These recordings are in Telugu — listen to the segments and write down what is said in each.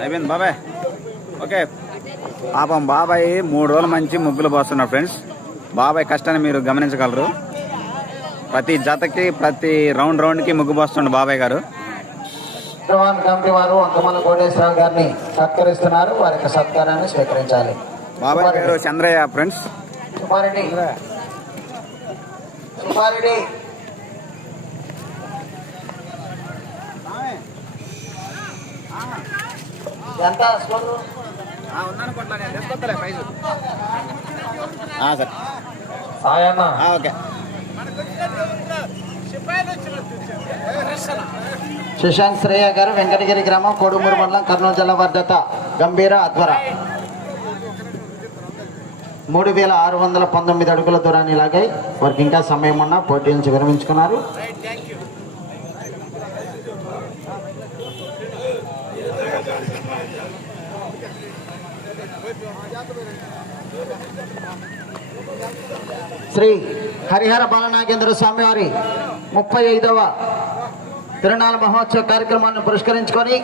అయిపోయింది బాబాయ్. ఓకే. పాపం బాబాయ్ మూడు రోజులు మంచి ముగ్గులు పోస్తున్నారు ఫ్రెండ్స్. బాబాయ్ కష్టాన్ని మీరు గమనించగలరు. ప్రతి జతకి ప్రతి రౌండ్ రౌండ్కి ముగ్గు పోస్తుండే బాబాయ్ గారు. కమిటీ వారు అంకమల కోటేశ్వరరావు గారిని సత్కరిస్తున్నారు. వారి యొక్క సత్కారాన్ని స్వీకరించాలి. బాబాయ్ గారు చంద్రయ్య ఫ్రెండ్స్. సుమారెడ్డి. సుమారెడ్డి. ఎంత score? Sir. Okay. Shashank Shreya గారు వెంకటగిరి గ్రామం కోడుమూరు మండలం కర్నూలు జిల్లా వర్ధత గంభీర అధ్వర మూడు వేల ఆరు వందల పంతొమ్మిది అడుగుల దూరాన్ని లాగాయి. వారికి ఇంకా సమయం ఉన్నా పోటీ నుంచి విరమించుకున్నారు. శ్రీ హరిహర బాలనాగేంద్ర స్వామి వారి ముప్పై ఐదవ తిరునాళ మహోత్సవ కార్యక్రమాన్ని పురస్కరించుకొని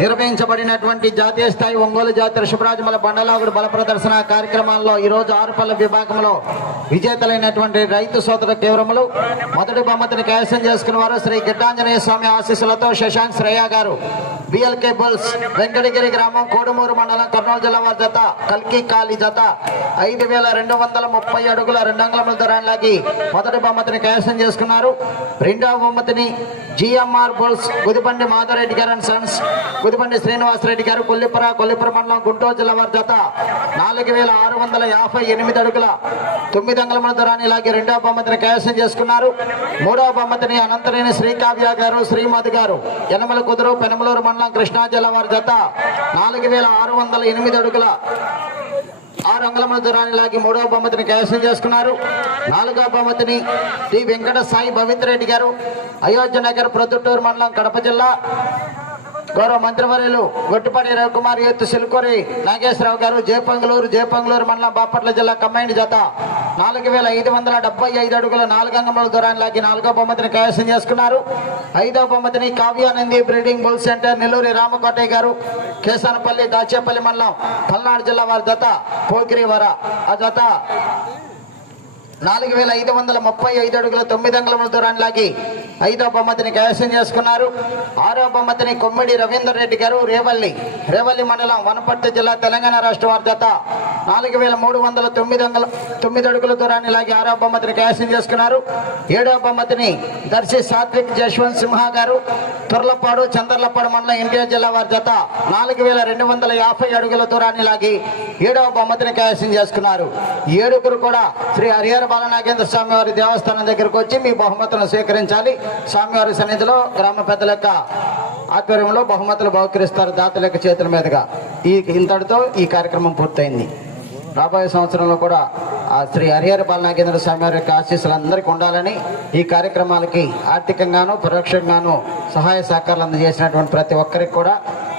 నిర్వహించబడినటువంటి జాతీయ స్థాయి ఒంగోలు జాతీయ శుభరాజమల బండలాగుడు బల ప్రదర్శన కార్యక్రమాల్లో ఈరోజు ఆరుపల్ల విభాగంలో విజేతలైనటువంటి రైతు సోదర తీవ్రములు మొదటి బహుమతిని కైవసం చేసుకున్న వారు శ్రీ గిడ్డాంజనేయ స్వామి ఆశీస్సులతో శశాంక్ శ్రేయ గారు. బిఎల్కే బుల్స్ వెంకటగిరి గ్రామం కోడుమూరు మండలం కర్నూలు జిల్లా వారి జత కల్కి కాలి జత. ఐదు వేల రెండు వందల ముప్పై అడుగుల రెండు అంగుళముల దూరానికి మొదటి బహుమతిని కైవసం చేసుకున్నారు. రెండవ బహుమతిని జిఎంఆర్ బుల్స్ గుదిబండి మాధవరెడ్డి గారు అండ్ సన్స్ గుదిబండి శ్రీనివాసరెడ్డి గారు కొల్లిపుర కొల్లిపుర మండలం గుంటూరు జిల్లా వారి జత. నాలుగు వేల ఆరు వందల యాభై ఎనిమిది అడుగుల తొమ్మిది అంగుళముల దూరాన్ని ఇలాగే రెండవ బహుమతిని కైవసం చేసుకున్నారు. మూడవ బహుమతిని అనంతరేని శ్రీకావ్య గారు శ్రీమతి గారు. యనమల కుదురు పెనమలూరు మండలం కృష్ణా జిల్లా వారి జత. నాలుగు వేల ఆరు వందల ఎనిమిది అడుగుల ఆరు అంగళముల దూరాన్ని లాగి మూడవ బహుమతిని కైవసం చేసుకున్నారు. నాలుగవ బహుమతిని శ్రీ వెంకట సాయి భవిత్రెడ్డి గారు. అయోధ్య నగర్ ప్రొద్దుటూరు మండలం కడప జిల్లా. గౌరవ మంత్రివర్యులు గొట్టిపాటి రవికుమార్ ఎత్తు సిల్కొరి నాగేశ్వరరావు గారు జయపంగులూరు జయపంగులూరు మండలం బాపట్ల జిల్లా కమ్మైండ్ జత. నాలుగు వేల ఐదు వందల డెబ్బై ఐదు అడుగుల నాలుగంగముల దూరాన్ని లాగి నాలుగో బహుమతిని కైవసం చేసుకున్నారు. ఐదవ బహుమతిని Kavyanandi breeding bull centre Nelluri Ramakotaiah garu Kesanapalli Dachepalli మండలం పల్నాడు జిల్లా వారి జత పోకిరి వర ఆ జత నాలుగు వేల ఐదు వందల ముప్పై ఐదు అడుగుల తొమ్మిది అంగుళముల దూరాన్ని లాగి ఐదో బహుమతిని కైవసం చేసుకున్నారు. ఆరో బహుమతిని కొమ్మిడి రవీందర్ రెడ్డి గారు రేవల్లి రేవల్లి మండలం వనపర్తి జిల్లా తెలంగాణ రాష్ట్ర వారి జత నాలుగు వేల మూడు వందల తొమ్మిది వందల తొమ్మిది అడుగుల దూరాన్ని లాగి ఆరో బహుమతిని కైవసం చేసుకున్నారు. ఏడో బహుమతిని దర్శి సాత్విక్ జశ్వంత్ సింహ గారు తుర్లపాడు చందర్లపాడు మండలం ఎన్టీఆర్ జిల్లా వారి నాలుగు వేల రెండు వందల యాభై అడుగుల దూరాన్ని లాగి ఏడవ బహుమతిని కైవసం చేసుకున్నారు. ఏడుగురు కూడా శ్రీ హరిహర బాలనాగేంద్ర స్వామి వారి దేవస్థానం దగ్గరకు వచ్చి మీ బహుమతులను స్వీకరించాలి. స్వామివారి సన్నిధిలో గ్రామ పెద్దల యొక్క ఆధ్వర్యంలో బహుమతులు బహుకరిస్తారు దాతల యొక్క చేతుల మీదుగా. ఈ ఇంతటితో ఈ కార్యక్రమం పూర్తయింది. రాబోయే సంవత్సరంలో కూడా ఆ శ్రీ హరిహర పాలనాకేంద్ర స్వామి వారి యొక్క ఆశీస్సులు అందరికీ ఉండాలని ఈ కార్యక్రమాలకి ఆర్థికంగాను పరోక్షంగాను సహాయ సహకారాలు అందజేసినటువంటి ప్రతి ఒక్కరికి కూడా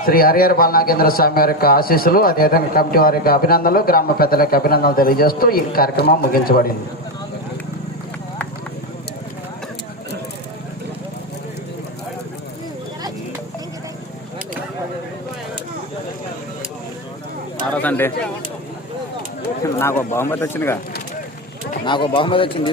శ్రీ హరిహర బాలనాగేంద్ర స్వామి వారి యొక్క ఆశీస్సులు అదేవిధంగా కమిటీ వారి యొక్క అభినందనలు గ్రామ పెద్దలకు అభినందనలు తెలియజేస్తూ ఈ కార్యక్రమం ముగించబడింది. ఆరోస్ అంటే నాకు బహుమతి వచ్చిందిగా. నాకు బహుమతి వచ్చింది